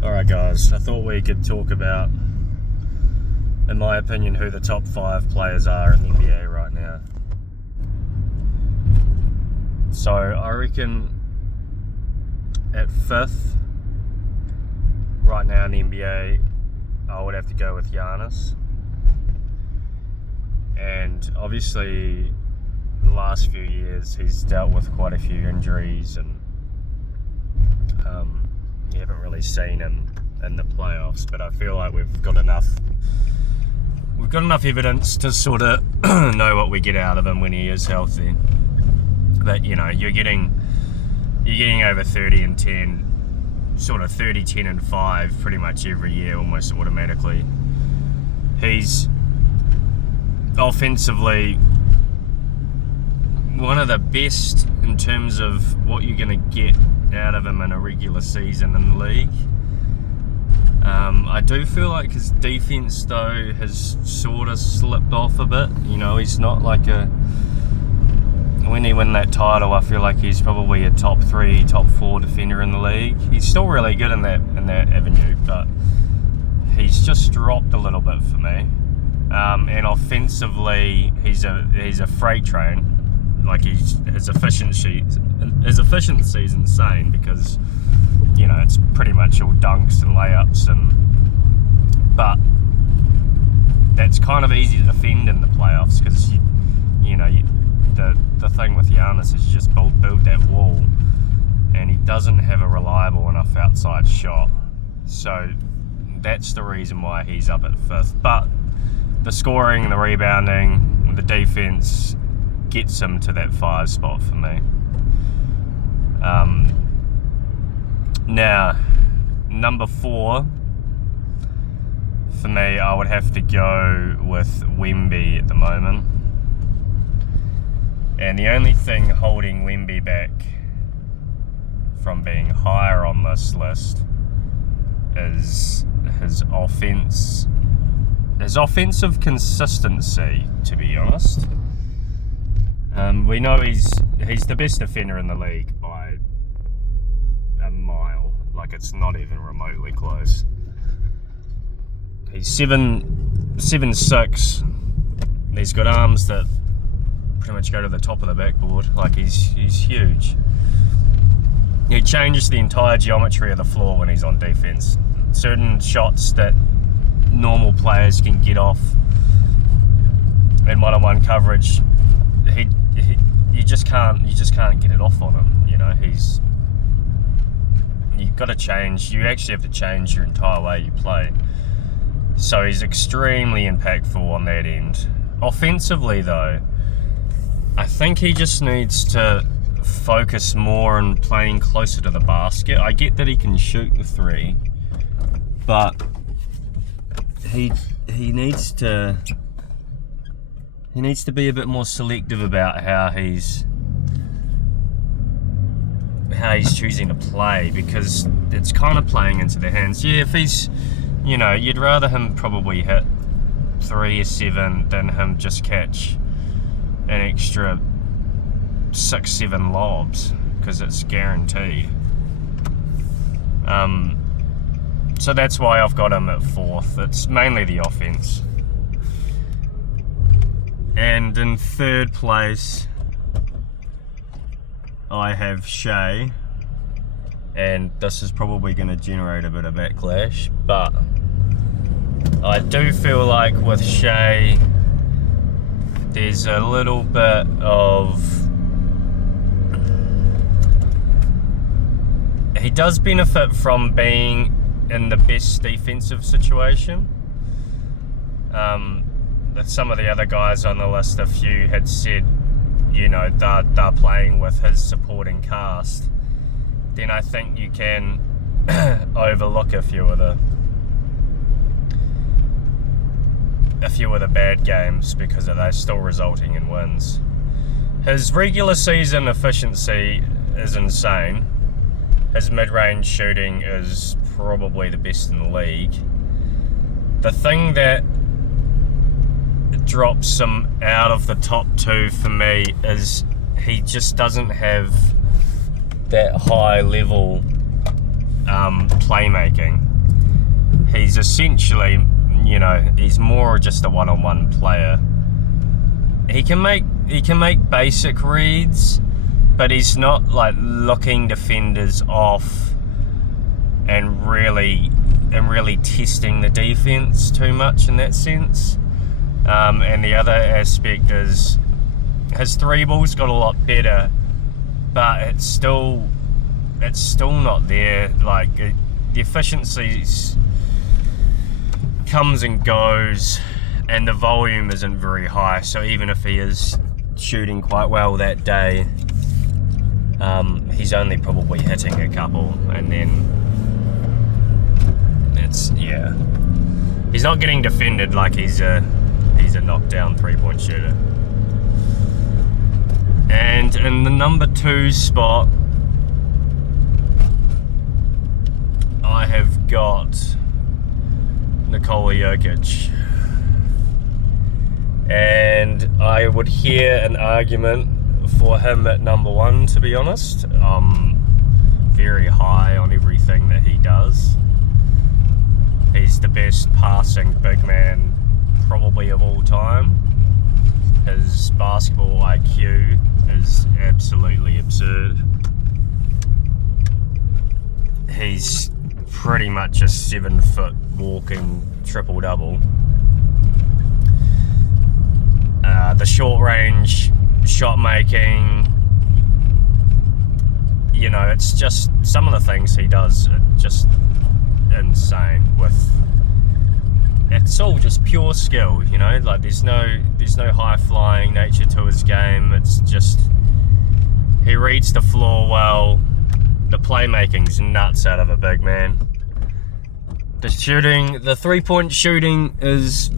Alright guys, I thought we could talk about, in my opinion, who the top 5 players are in the NBA right now. So I reckon at 5th, right now in the NBA, I would have to go with Giannis. And obviously, the last few years, he's dealt with quite a few injuries and you haven't really seen him in the playoffs, but I feel like we've got enough evidence to sort of know what we get out of him when he is healthy. That, you know, you're getting over 30 and 10, sort of 30, 10 and 5 pretty much every year, almost automatically. He's offensively one of the best in terms of what you're going to get out of him in a regular season in the league. I do feel like his defense though has sort of slipped off a bit. You know, he's not like when he win that title, I feel like he's probably a top 3, top 4 defender in the league. He's still really good in that avenue, but he's just dropped a little bit for me. And offensively, he's a freight train. Like his efficiency is insane because, you know, it's pretty much all dunks and layups, but that's kind of easy to defend in the playoffs because the thing with Giannis is you just build that wall, and he doesn't have a reliable enough outside shot. So that's the reason why he's up at 5th. But the scoring, the rebounding, the defense gets him to that 5 spot for me. Now, number 4 for me, I would have to go with Wemby at the moment. And the only thing holding Wemby back from being higher on this list is his offense. His offensive consistency, to be honest. We know he's the best defender in the league by a mile. Like, it's not even remotely close. He's 7'6". He's got arms that pretty much go to the top of the backboard. Like, he's huge. He changes the entire geometry of the floor when he's on defense. Certain shots that normal players can get off in one-on-one coverage, you just can't get it off on him. You know, you've got to change. You actually have to change your entire way you play. So he's extremely impactful on that end. Offensively, though, I think he just needs to focus more on playing closer to the basket. I get that he can shoot the 3, but he needs to be a bit more selective about how he's choosing to play, because it's kind of playing into their hands. Yeah, if he's, you know, you'd rather him probably hit 3 or 7 than him just catch an extra 6, 7 lobs, because it's guaranteed. So that's why I've got him at 4th. It's mainly the offense. And in 3rd place, I have Shea. And this is probably going to generate a bit of backlash, but I do feel like with Shea, there's a little bit of... He does benefit from being in the best defensive situation. Some of the other guys on the list, a few had said, you know, they're playing with his supporting cast. Then I think you can overlook a few of the bad games because they're still resulting in wins. His regular season efficiency is insane. His mid-range shooting is probably the best in the league. The thing that drops him out of the top 2 for me is he just doesn't have that high level playmaking. He's essentially, you know, he's more just a one-on-one player. He can make basic reads, but he's not like looking defenders off and really testing the defense too much in that sense. And the other aspect is his three ball's got a lot better, but it's still not there. Like the efficiency comes and goes, and the volume isn't very high. So even if he is shooting quite well that day, he's only probably hitting a couple, and then he's not getting defended like he's a knockdown three-point shooter. And in the number 2 spot, I have got Nikola Jokic. And I would hear an argument for him at number 1, to be honest. Very high on everything that he does. He's the best passing big man probably of all time. His basketball IQ is absolutely absurd. He's pretty much a 7-foot walking triple-double. The short range shot making, you know, it's just some of the things he does are just insane. It's all just pure skill, you know, like there's no high flying nature to his game. It's just he reads the floor well. The playmaking's nuts out of a big man. The 3-point shooting is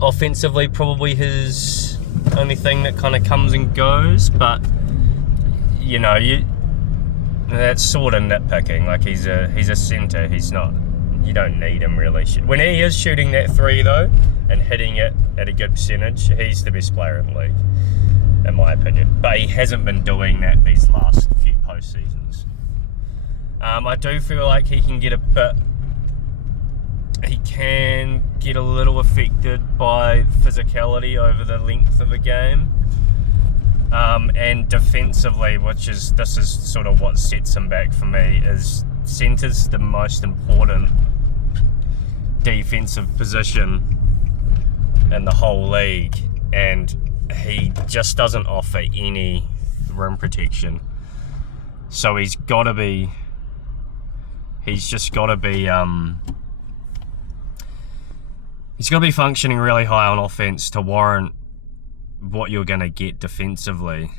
offensively probably his only thing that kind of comes and goes, but you know, that's sort of nitpicking. Like he's a center. He's not. You don't need him really. When he is shooting that 3 though and hitting it at a good percentage, he's the best player in the league, in my opinion. But he hasn't been doing that these last few postseasons. I do feel like he can get a little affected by physicality over the length of a game. And defensively, this is sort of what sets him back for me, is center's the most important defensive position in the whole league, and he just doesn't offer any rim protection. So he's just got to be functioning really high on offense to warrant what you're going to get defensively.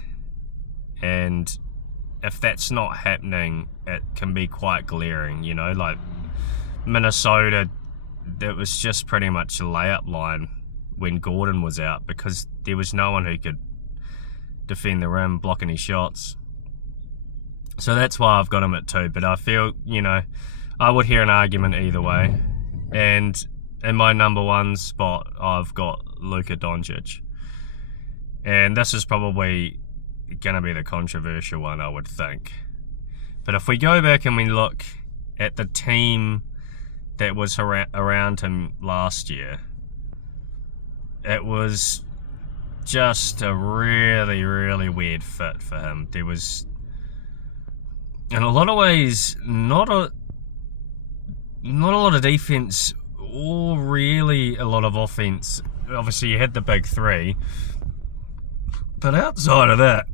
And if that's not happening, it can be quite glaring, you know, like Minnesota, that was just pretty much a layup line when Gordon was out, because there was no one who could defend the rim, block any shots. So that's why I've got him at 2, but I feel, you know, I would hear an argument either way. And in my number 1 spot, I've got Luka Doncic. And this is probably going to be the controversial one, I would think. But if we go back and we look at the team that was around him last year, it was just a really, really weird fit for him. There was, in a lot of ways, not a lot of defense or really a lot of offense. Obviously, you had the big 3, but outside of that,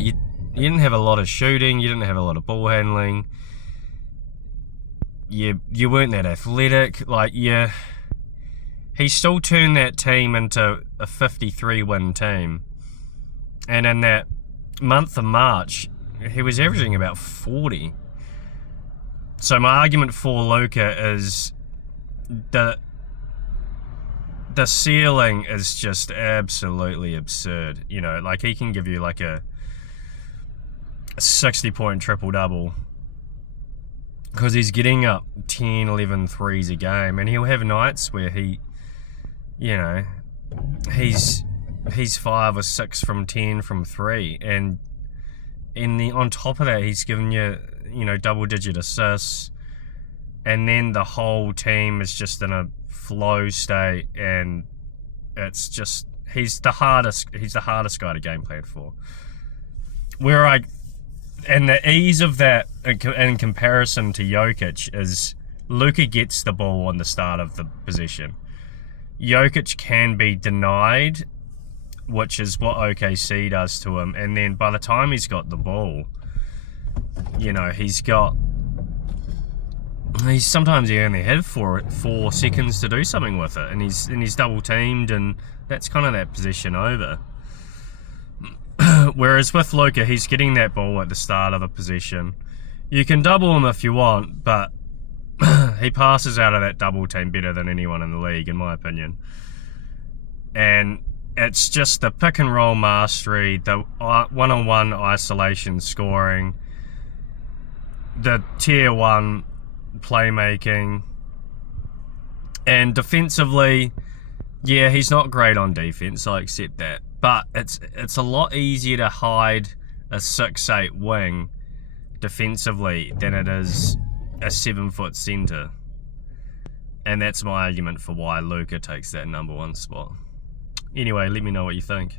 you didn't have a lot of shooting. You didn't have a lot of ball handling. You weren't that athletic. Like, he still turned that team into a 53-win team. And in that month of March, he was averaging about 40. So my argument for Luka is the ceiling is just absolutely absurd. You know, like he can give you like a 60-point triple-double, because he's getting up 10, 11 threes a game, and he'll have nights where he, you know, he's 5 or 6 from 10 from 3, and on top of that, he's given you, double-digit assists, and then the whole team is just in a flow state, and it's just he's the hardest guy to game plan for. And the ease of that in comparison to Jokic is Luka gets the ball on the start of the possession. Jokic can be denied, which is what OKC does to him, and then by the time he's got the ball, sometimes he only had four seconds to do something with it, and he's double teamed, and that's kind of that possession over. Whereas with Luka, he's getting that ball at the start of the possession. You can double him if you want, but he passes out of that double team better than anyone in the league, in my opinion. And it's just the pick and roll mastery, the one-on-one isolation scoring, the tier 1 playmaking, and defensively, yeah, he's not great on defense, I accept that, but it's a lot easier to hide a 6'8" wing defensively than it is a 7-foot center, and that's my argument for why Luka takes that number 1 spot. Anyway, let me know what you think.